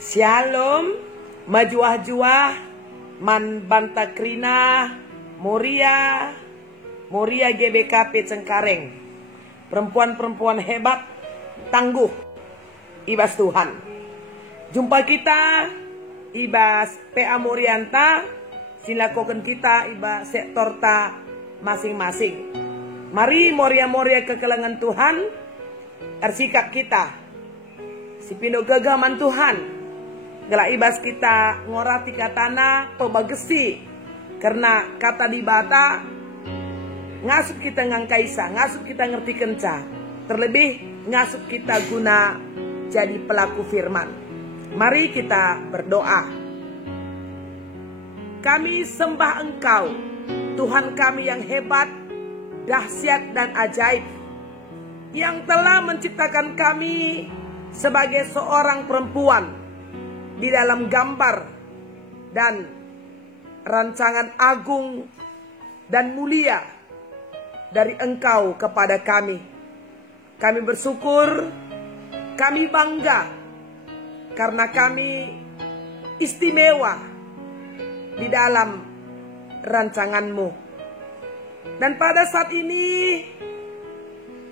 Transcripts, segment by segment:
Shalom, majuah-juah, man banta krina, Moria GBKP Cengkareng. Perempuan-perempuan hebat, tangguh, ibas Tuhan. Jumpa kita, ibas PA Morianta, silakokan kita ibas sektor ta masing-masing. Mari Moria-Moria kekelangan Tuhan, ersikap kita. Si pino gagaman Tuhan. Gala ibas kita ngorati katana pebagesi. Karena kata di bata ngasup kita ngangkaisa, ngasup kita ngerti kenca. Terlebih ngasup kita guna jadi pelaku firman. Mari kita berdoa. Kami sembah Engkau, Tuhan kami yang hebat, dahsyat dan ajaib, yang telah menciptakan kami sebagai seorang perempuan di dalam gambar dan rancangan agung dan mulia dari Engkau kepada kami. Kami bersyukur, kami bangga karena kami istimewa di dalam rancangan-Mu. Dan pada saat ini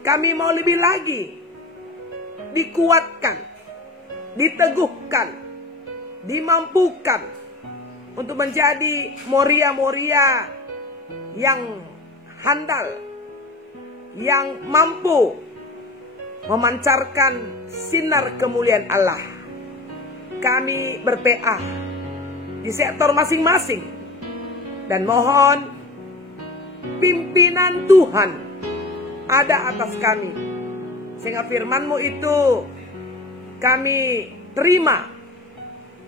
kami mau lebih lagi dikuatkan, diteguhkan, dimampukan untuk menjadi Moria-Moria yang handal, yang mampu memancarkan sinar kemuliaan Allah. Kami berPA di sektor masing-masing dan mohon pimpinan Tuhan ada atas kami, sehingga firman-Mu itu kami terima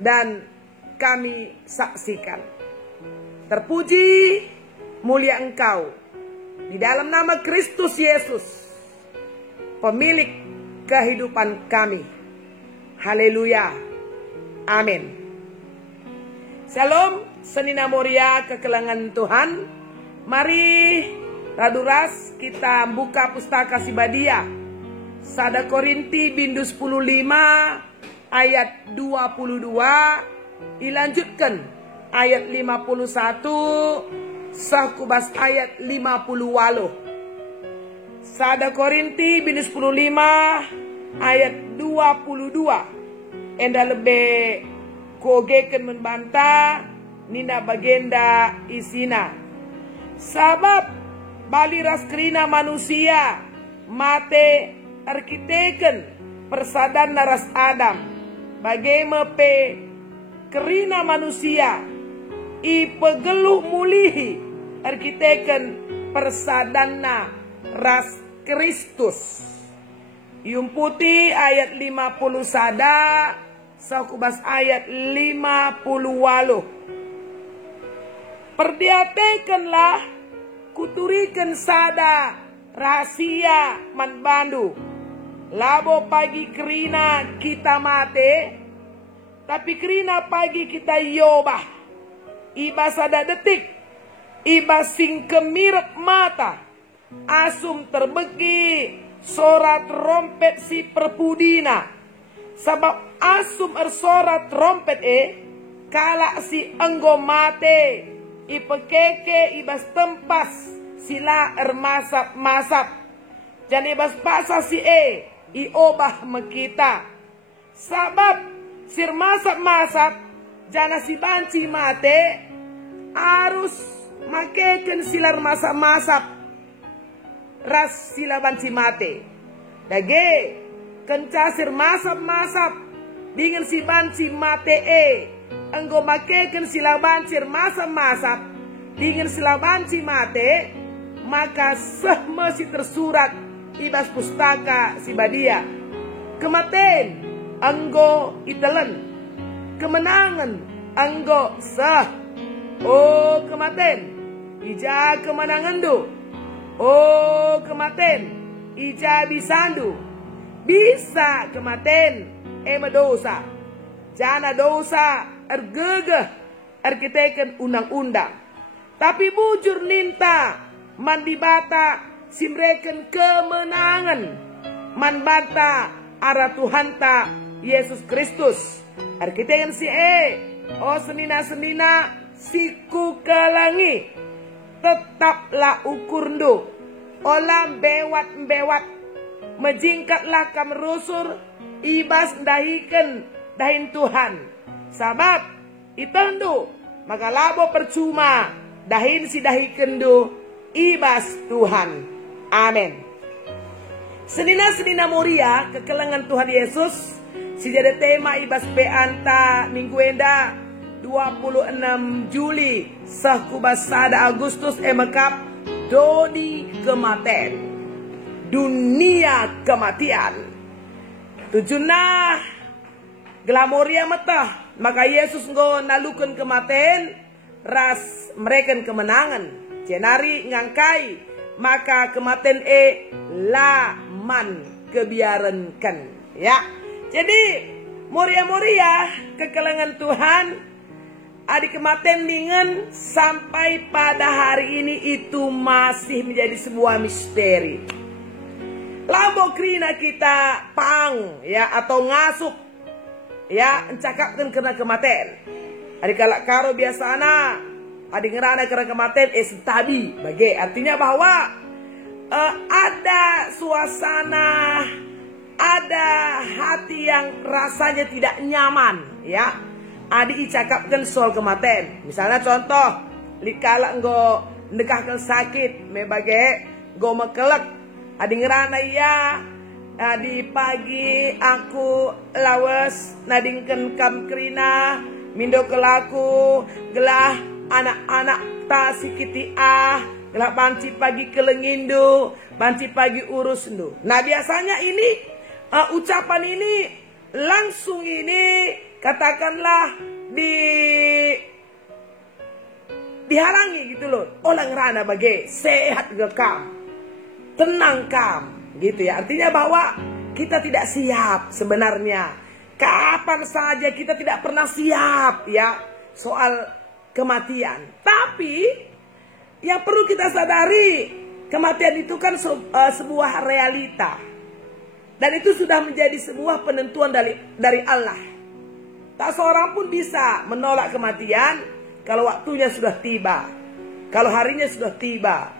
dan kami saksikan. Terpuji mulia Engkau di dalam nama Kristus Yesus, pemilik kehidupan kami. Haleluya. Amin. Shalom, senina Moria kekelangan Tuhan. Mari Raduras kita buka pustaka Sibadia. 1 Korinti bindu 15 ayat 22 dilanjutkan ayat 51 sakubas ayat 50. 1 Korinti bindu 15 ayat 22 enda lebih kogeken membantah nina bagenda isina. Sabab baliras kerina manusia mate arkiteken persadan naras Adam bagaimana kerina manusia ipegeluh mulihi arkiteken persadanna ras Kristus. Yumputi ayat 50 sada sakubas ayat 50 waluh. Perdiatekanlah kuturikan sada rahasia man bandu. Labo pagi kerina kita mate, tapi kerina pagi kita yobah. Iba sada detik, iba sing kemirep mata, asum terbegi sorat rompet si perpudina. Sebab asum sorat rompet kala si enggo mate, ipekeke ibas tempas sila masap-masap. Jan ibas pasa si iobah mekita. Sabab sir masap-masap jana si banci mate harus makeken silar masap-masap ras sila banci mate. Dage kenca sir masap-masap dengan si banci mate enggo makeken sila bancir masap-masap dengan sila banci mate, maka seh masih tersurat ibas pustaka Sibadia. Kematen anggo itelen, kemenangan anggo sah. Oh kematen ija kemenangan do. Oh kematen ija bisandu. Bisa kematen dosa. Jana dosa ergegeh arkiteken undang-undang. Tapi bujur ninta mandibata simreken kemenangan. Man bata ara Tuhanta Yesus Kristus. Hari kita yang si oh senina-senina siku kelangi tetaplah ukur ndo. Olam bewat menjingkatlah kam rusur ibas dahiken dahin Tuhan. Sahabat itendu maka labo percuma dahin si dahiken do ibas Tuhan. Amin. Senina-senina muria kekelengan Tuhan Yesus si jadi tema ibas beanta minggu enda 26 Juli sahkubas sada Agustus emekap dodi kematian, dunia kematian. Tujuna glamoria mata maka Yesus ngo nalukan kematian ras mereka kemenangan. Jenari ngangkai maka kematian laman kebiarankan ya. Jadi muria-muria kekelengan Tuhan adik kematian dengan sampai pada hari ini itu masih menjadi sebuah misteri. Labo krina kita pang ya atau ngasuk ya encakapkan kena kematian. Adik kalak karo biasana adik ngerana kena kematian sentabi bagi artinya bahwa ada suasana, ada hati yang rasanya tidak nyaman ya. Adi cakapkan soal kematian. Misalnya contoh, likala enggo nekah ke sakit, mebage go mekelek. Adi ngerana ya, adi pagi aku lawas nadingken kam krina, mindo kelaku, gelah anak-anak ta sikiti gelah banci pagi kelengindu, banci pagi urus ndu. Nah biasanya ini ucapan ini langsung ini katakanlah dihalangi gitu loh. Orang rana bagai sehat ke kam, tenang kam gitu ya. Artinya bahwa kita tidak siap sebenarnya. Kapan saja kita tidak pernah siap ya soal kematian. Tapi yang perlu kita sadari kematian itu kan sebuah realita. Dan itu sudah menjadi sebuah penentuan dari Allah. Tak seorang pun bisa menolak kematian kalau waktunya sudah tiba. Kalau harinya sudah tiba.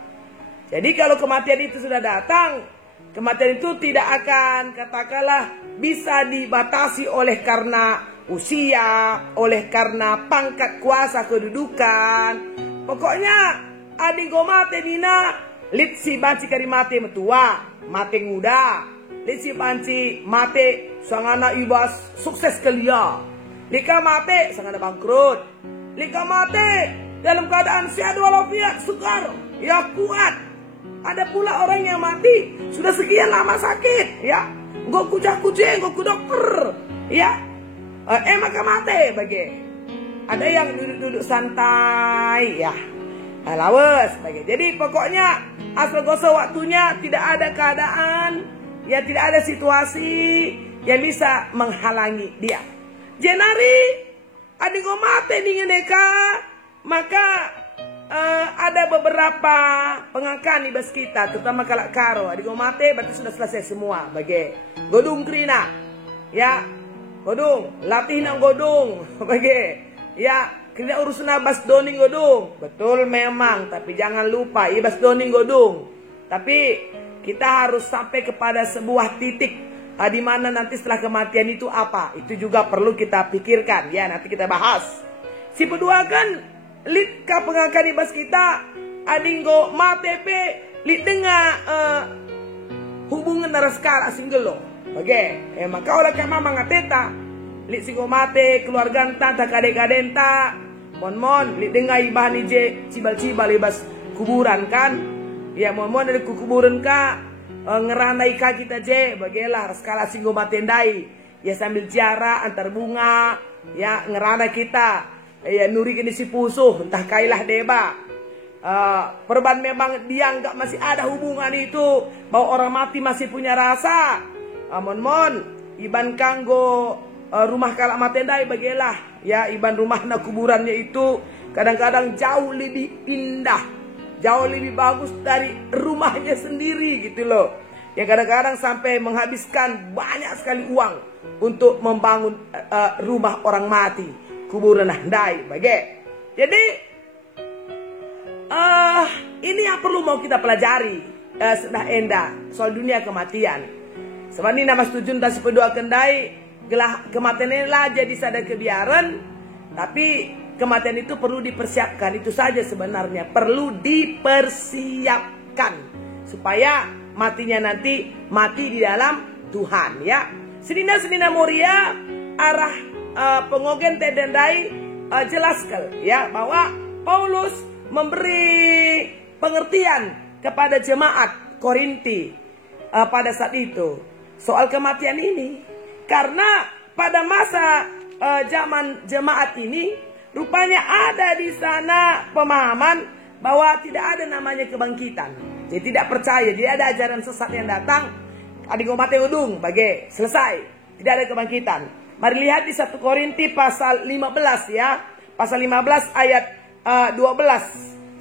Jadi kalau kematian itu sudah datang, kematian itu tidak akan katakanlah bisa dibatasi oleh karena usia, oleh karena pangkat kuasa kedudukan. Pokoknya adik go mate nina, lit si banci kari mate metua, mate muda. Lit si banci mate sangana ibas sukses kelia. Lika mate sangat bangkrut. Lika mate dalam keadaan sehat walafiat, segar, ya kuat. Ada pula orang yang mati sudah sekian lama sakit, ya. Go kucing, go ku dokter, ya. Maka mate bagi. Ada yang duduk-duduk santai, ya. Lawas bagi. Jadi pokoknya asal goso waktunya tidak ada keadaan, ya tidak ada situasi yang bisa menghalangi dia. Jenari adigo mate di ngeneka maka ada beberapa pengangkan ibas kita terutama kalak karo adigo mate berarti sudah selesai semua bagi godung krina ya godung latih nang godung bagi ya krina urusan abas doning godung betul memang tapi jangan lupa ibas doning godung tapi kita harus sampai kepada sebuah titik di mana nanti setelah kematian itu apa? Itu juga perlu kita pikirkan. Ya, nanti kita bahas. Si kedua kan, lit ka pengangkat ibas kita, adinggo matepe, lit dengar hubungan naraskala single lo. Oke, maka oleh kama mangateta, lit singo mate, keluarga tanta kade-kadenta, mon, lit dengar ibah nije, cibal-cibal ibas kuburan kan. Ya, mon dari kuburan ka, ngeranai kaki kita je bagelah skala singgo matendai ya sambil jarak antar bunga ya ngerana kita ya nuri kini si pusuh entah kailah deba perban memang dia nggak masih ada hubungan itu bahwa orang mati masih punya rasa mon iban kanggo rumah kalak matendai bagelah ya iban rumah na kuburannya itu kadang-kadang jauh lebih indah, jauh lebih bagus dari rumahnya sendiri gitu loh. yang kadang-kadang sampai menghabiskan banyak sekali uang untuk membangun rumah orang mati, kuburan handai, Jadi ini yang perlu mau kita pelajari sudah enda soal dunia kematian. Sebab ini nama setuju dan sepedua kendai gelah kematian inilah jadi sadar kebiaran, tapi kematian itu perlu dipersiapkan. Itu saja sebenarnya, perlu dipersiapkan supaya matinya nanti mati di dalam Tuhan, ya. Senina Moria arah pengogen tedendai jelaskan, ya, bahwa Paulus memberi pengertian kepada jemaat Korinti pada saat itu soal kematian ini, karena pada masa zaman jemaat ini rupanya ada di sana pemahaman bahwa tidak ada namanya kebangkitan. Jadi tidak percaya, jadi ada ajaran sesat yang datang. Adik mati udung bagai selesai, tidak ada kebangkitan. Mari lihat di 1 Korinti pasal 15, ya. Pasal 15 ayat 12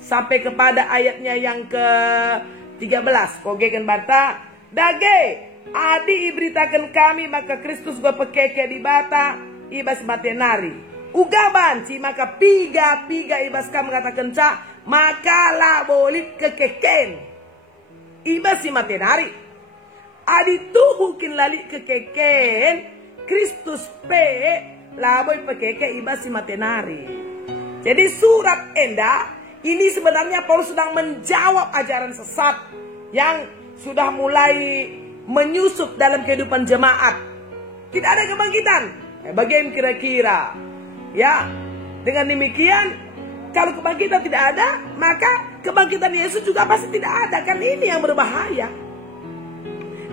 sampai kepada ayatnya yang ke-13. Kogeken bata, dage adi iberitakan kami maka Kristus gua pekeke di bata ibas matenari. Ugaban si maka piga ibas kam mengatakan ca maka la bolit kekeken. Ibas si matenari. Adi tuhukin lali kekeken Kristus pe laboy pekeke ibas si matenari. Jadi surat enda ini sebenarnya Paulus sedang menjawab ajaran sesat yang sudah mulai menyusup dalam kehidupan jemaat. Tidak ada kebangkitan. Bagaimana kira-kira? Ya, dengan demikian kalau kebangkitan tidak ada, maka kebangkitan Yesus juga pasti tidak ada. Kan ini yang berbahaya.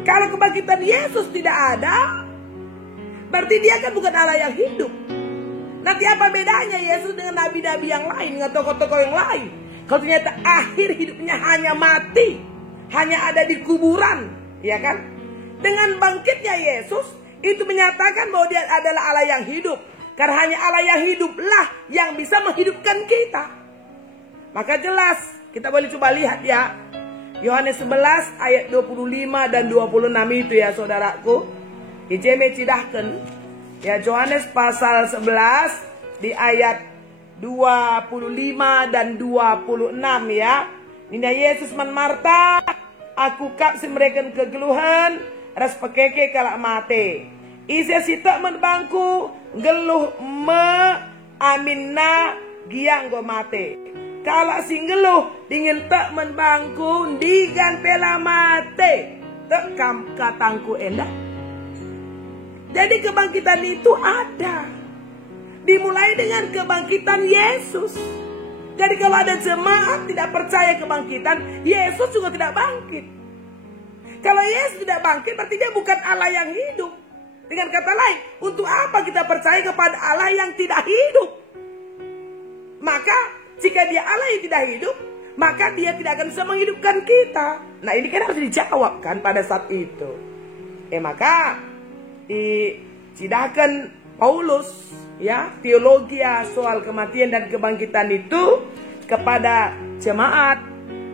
Kalau kebangkitan Yesus tidak ada, berarti dia kan bukan Allah yang hidup. Nanti apa bedanya Yesus dengan nabi-nabi yang lain, dengan tokoh-tokoh yang lain? Kalau ternyata akhir hidupnya hanya mati, hanya ada di kuburan, ya kan? Dengan bangkitnya Yesus, itu menyatakan bahwa dia adalah Allah yang hidup. Karena hanya Allah yang hiduplah yang bisa menghidupkan kita. Maka jelas, kita boleh coba lihat ya. Yohanes 11 ayat 25 dan 26 itu ya saudaraku. Ijeme cidahkan. Ya, Yohanes pasal 11 di ayat 25 dan 26 ya. Nina Yesus man Marta, aku kap semrekan kegeluhan, ras pekeke kalak mate. Ise sitak man bangku, geluh me aminna giang go mate. Kalak sing geluh dingin tak man bangku, digan pela mate. Tekam katangku endah. Jadi kebangkitan itu ada. Dimulai dengan kebangkitan Yesus. Jadi kalau ada jemaat tidak percaya kebangkitan, Yesus juga tidak bangkit. Kalau Yesus tidak bangkit, berarti dia bukan Allah yang hidup. Dengan kata lain, untuk apa kita percaya kepada Allah yang tidak hidup? Maka jika dia Allah yang tidak hidup, maka dia tidak akan bisa menghidupkan kita. Nah ini kan harus dijawab kan pada saat itu. Maka dicidahkan Paulus ya teologi soal kematian dan kebangkitan itu kepada jemaat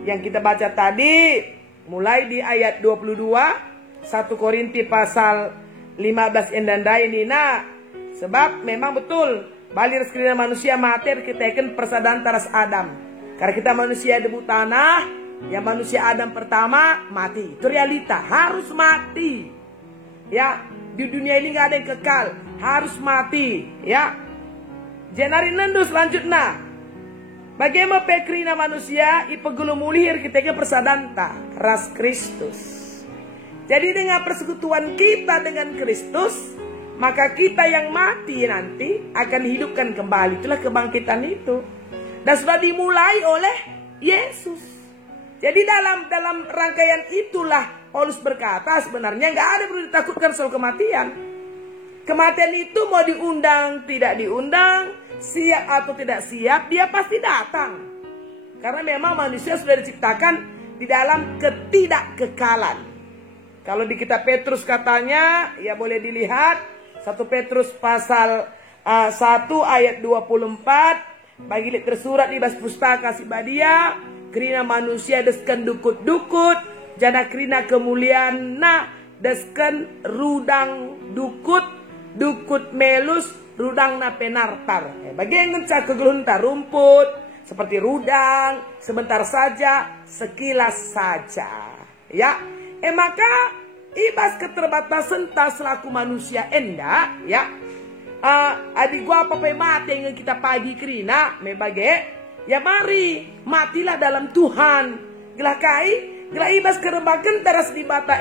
yang kita baca tadi mulai di ayat 22 1 Korinti pasal 15 endandai ini. Nah sebab memang betul balir sekiranya manusia mati dikatakan persadaran taras Adam, karena kita manusia debu tanah, yang manusia Adam pertama mati, itu realita, harus mati ya. Di dunia ini gak ada yang kekal, harus mati ya. Jenari nendu selanjutnya, bagaimana pekrina manusia ipegulu mulihir kita persadanta ras Kristus. Jadi dengan persekutuan kita dengan Kristus, maka kita yang mati nanti akan dihidupkan kembali. Itulah kebangkitan itu, dan sudah dimulai oleh Yesus. Jadi dalam rangkaian itulah Paulus berkata sebenarnya nggak ada perlu ditakutkan soal kematian. Kematian itu mau diundang, tidak diundang, siap atau tidak siap, dia pasti datang. Karena memang manusia sudah diciptakan di dalam ketidakkekalan. Kalau di kitab Petrus katanya, ya boleh dilihat 1 Petrus pasal 1 ayat 24. Bagi tersurat di bas pustaka si badia, kerina manusia deskan dukut-dukut, jana krina kemuliaan na desken rudang dukut melus rudang na penartar. Bagian ngencak kegeluntar rumput seperti rudang, sebentar saja, sekilas saja. Ya, maka ibas keterbatasan tas selaku manusia enda, ya. Adik gua apa mati yang kita pagi krina, ya mari matilah dalam Tuhan. Gelah ibas kerebakan teras di bata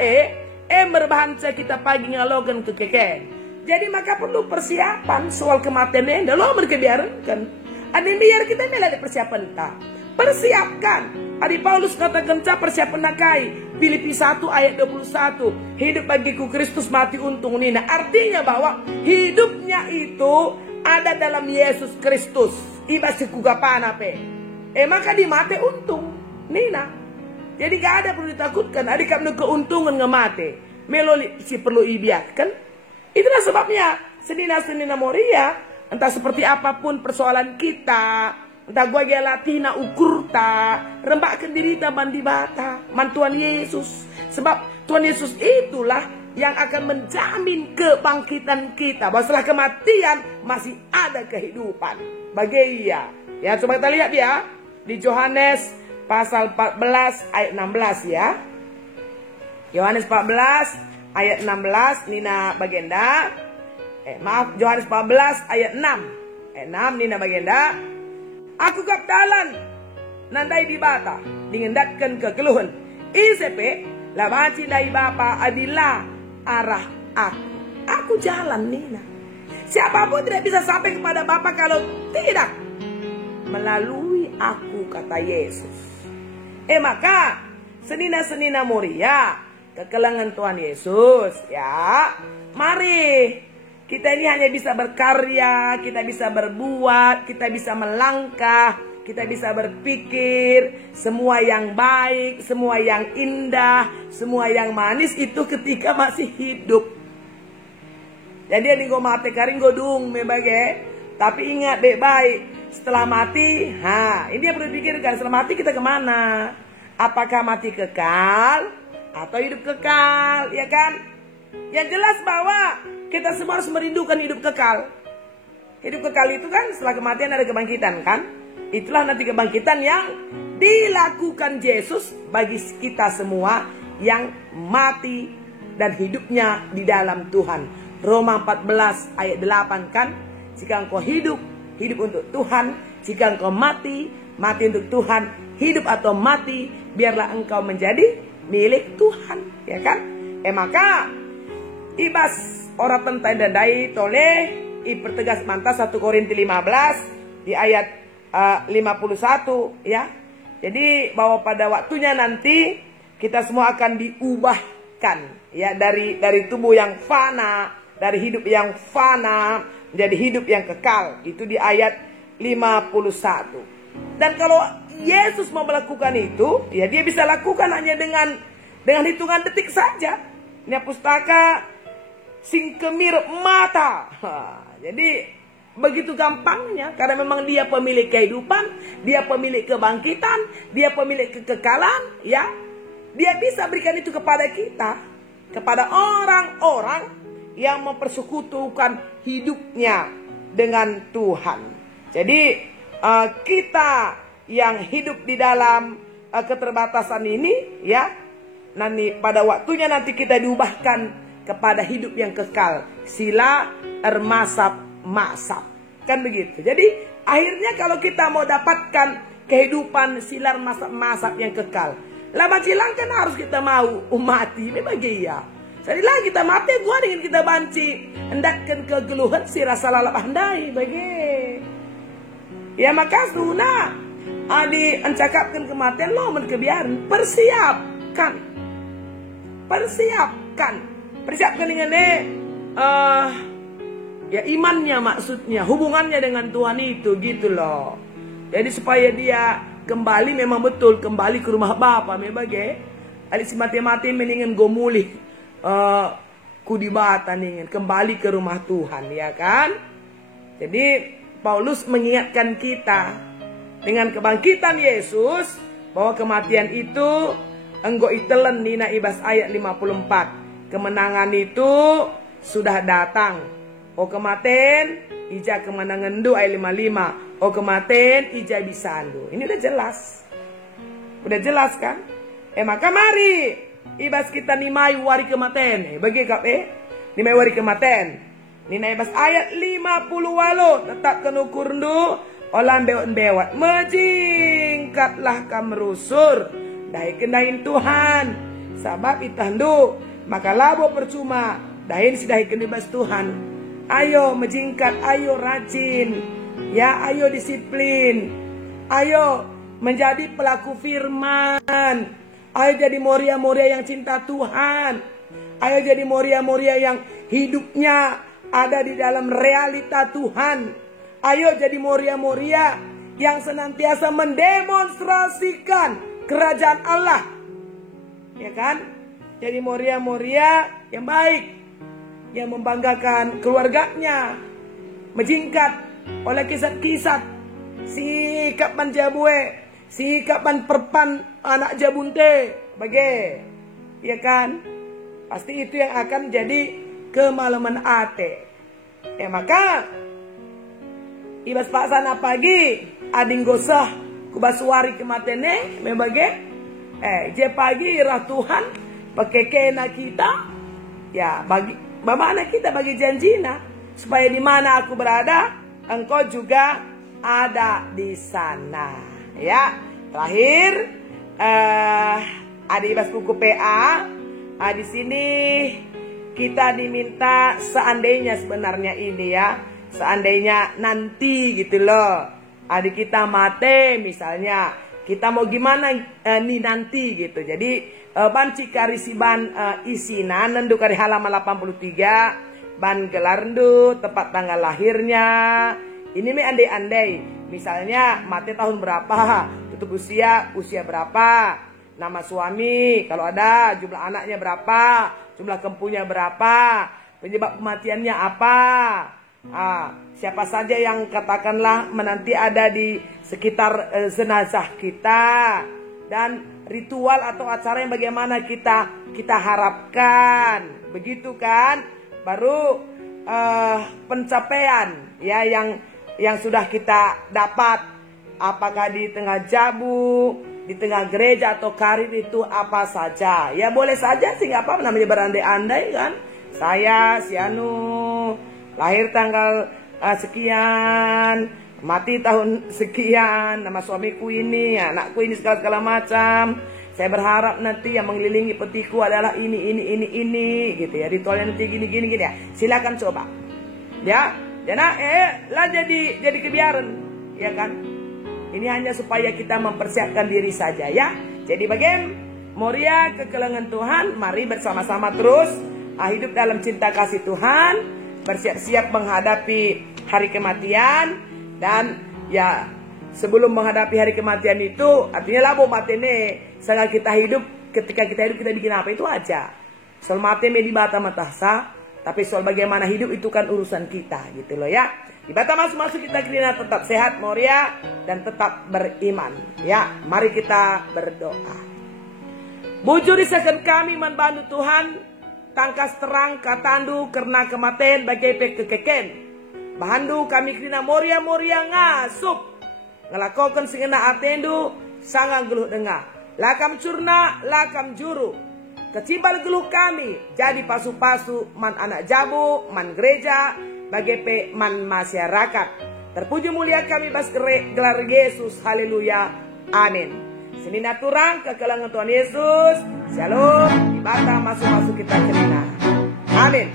merbahan kita pagi ngalogan kekeken. Jadi maka perlu persiapan soal kematian enda lo mereka biarkan. Ada biar kita mela persiapan tak. Persiapkan. Adi Paulus katakan persiapan nakai. Filipi 1 ayat 21. Hidup bagiku Kristus, mati untung nina. Artinya bahwa hidupnya itu ada dalam Yesus Kristus. Iba sikugapan apa? Maka di mati untung nina. Jadi gak ada perlu ditakutkan. Adi kamu keuntungan ngemate. Meloli si perlu ibiatkan. Itulah sebabnya senina moria. Entah seperti apapun persoalan kita, entah gua gelatina ukurta, rembak kendirita bandibata, mantuan Yesus. Sebab Tuhan Yesus itulah yang akan menjamin kebangkitan kita. Bahwa setelah kematian masih ada kehidupan. Bagi ia. Ya, coba kita lihat ya. Di Yohanes pasal 14 ayat 16 ya. Yohanes 14 ayat 16, Nina Bagenda. Yohanes 14 ayat 6. Ayat 6 Nina Bagenda. Aku kaptalan nandai di bata dingendatkan ke keluhan. ICP labaci dari Bapa adilah arah aku. Aku jalan Nina. Siapapun tidak bisa sampai kepada Bapa kalau tidak melalui aku, kata Yesus. Maka senina moria kekelangan Tuhan Yesus ya. Mari kita ini hanya bisa berkarya, kita bisa berbuat, kita bisa melangkah, kita bisa berpikir. Semua yang baik, semua yang indah, semua yang manis itu ketika masih hidup. Jadi ini gue mati karing gue dung membage. Tapi ingat baik, setelah mati, ini yang perlu dipikirkan. Setelah mati kita kemana? Apakah mati kekal atau hidup kekal, ya kan? Yang jelas bahwa kita semua harus merindukan hidup kekal. Hidup kekal itu kan setelah kematian ada kebangkitan kan? Itulah nanti kebangkitan yang dilakukan Yesus bagi kita semua yang mati dan hidupnya di dalam Tuhan. Roma 14 ayat 8 kan? Jika engkau hidup untuk Tuhan. Jika engkau mati untuk Tuhan. Hidup atau mati, biarlah engkau menjadi milik Tuhan. Ya kan? Maka ibas orang pentai dandai toleh pertegas mantas 1 Korintus 15 di ayat 51 ya. Jadi bahwa pada waktunya nanti kita semua akan diubahkan ya dari tubuh yang fana, dari hidup yang fana menjadi hidup yang kekal. Itu di ayat 51. Dan kalau Yesus mau melakukan itu, ya dia bisa lakukan hanya dengan hitungan detik saja. Ini pustaka sing kemir mata. Jadi begitu gampangnya karena memang dia pemilik kehidupan, dia pemilik kebangkitan, dia pemilik kekekalan, ya. Dia bisa berikan itu kepada kita, kepada orang-orang yang mempersekutukan hidupnya dengan Tuhan. Jadi kita yang hidup di dalam keterbatasan ini, ya, nanti pada waktunya nanti kita diubahkan kepada hidup yang kekal. Sila masap. Kan begitu. Jadi akhirnya kalau kita mau dapatkan kehidupan silar masap yang kekal, lama cilang kan harus kita mau mati. Memang iya. Jadi lah kita mati gua dengan kita banci. Hendakkan kegeluhan si rasa lalap handai bagi. Ya maka suna adi encakapkan kematian lo menkebiaran. Persiapkan dengan ya imannya, maksudnya hubungannya dengan Tuhan itu gitu loh. Jadi supaya dia kembali memang betul kembali ke rumah Bapa membagai ali si mati mendingan gomuli kudibatan ingin kembali ke rumah Tuhan, ya kan? Jadi Paulus mengingatkan kita dengan kebangkitan Yesus bahwa kematian itu enggo itelen nina ibas ayat 54. Kemenangan itu sudah datang. O kematen ija kemenangan du ayat 55. O kematen ija bisandu. Ini udah jelas. Udah jelas kan? Maka mari ibas kita nimai wari kematen. Bagi kap nimai wari kematen. Nina ibas ayat 50 walu tetap kenukur ndu olam bewat mejingkatlah kam rusur dahi kendahin Tuhan sabab itandu maka labo percuma dahin sidahi kenibas Tuhan. Ayo mejingkat, ayo rajin ya, ayo disiplin, ayo menjadi pelaku firman, ayo jadi moria-moria yang cinta Tuhan, ayo jadi moria-moria yang hidupnya ada di dalam realita Tuhan. Ayo jadi moria-moria yang senantiasa mendemonstrasikan kerajaan Allah. Ya kan? Jadi moria-moria yang baik, yang membanggakan keluarganya, menjingkat oleh kisah-kisah sikapan jabue, sikapan perpan anak jabunte, bagai, ya kan? Pasti itu yang akan jadi kemalaman ate. Maka ibas paksana pagi ading gosah kubasuari kematene membage je pagi irah Tuhan pakai kena kita ya bagi bagaimana kita bagi janjina supaya di mana aku berada engkau juga ada di sana ya. Terakhir ada ibas buku PA di sini kita diminta seandainya sebenarnya ini ya, seandainya nanti gitu loh, adik kita mati misalnya, kita mau gimana nih nanti gitu. Jadi ban cikarisi ban isina nendu kari halaman 83 ban gelarndu tepat tanggal lahirnya. Ini me andai-andai misalnya mati tahun berapa, tutup usia berapa, nama suami kalau ada, jumlah anaknya berapa, jumlah kempunya berapa, penyebab kematiannya apa, siapa saja yang katakanlah menanti ada di sekitar jenazah kita, dan ritual atau acara yang bagaimana kita harapkan, begitu kan? Baru pencapaian ya yang sudah kita dapat, apakah di tengah jabu, di tengah gereja atau karir itu apa saja. Ya boleh saja sih, nggak apa namanya berandai-andai kan. Saya si Anu lahir tanggal sekian, mati tahun sekian, nama suamiku ini, anakku ini segala macam. Saya berharap nanti yang mengelilingi petiku adalah ini gitu ya. Ritualnya nanti gini ya. Silakan coba. Ya, jangan lah jadi kebiaran, ya kan? Ini hanya supaya kita mempersiapkan diri saja ya. Jadi bagaimana moria kekelengan Tuhan, mari bersama-sama terus hidup dalam cinta kasih Tuhan, bersiap-siap menghadapi hari kematian. Dan ya sebelum menghadapi hari kematian itu artinya labo matene sangat kita hidup, ketika kita hidup kita bikin apa itu aja. Soal matene di bata matasa, tapi soal bagaimana hidup itu kan urusan kita gitu loh ya. Di bata masuk-masuk kita kirina tetap sehat moria dan tetap beriman ya. Mari kita berdoa. Bujur isakan kami membantu Tuhan, tangkas terang katandu karena kematian bagai kekeken. Bahandu kami kirina moria-moria ngasup ngelakokan singena atendu sangat geluh dengar. Lakam curna, lakam juru. Kecibal geluh kami jadi pasu-pasu man anak jabu, man gereja, bagai man masyarakat. Terpuji mulia kami bas gelar Yesus, haleluya, amin. Sini naturang kekelangan Tuhan Yesus, shalom, ibadah masuk-masuk kita cerita, amin.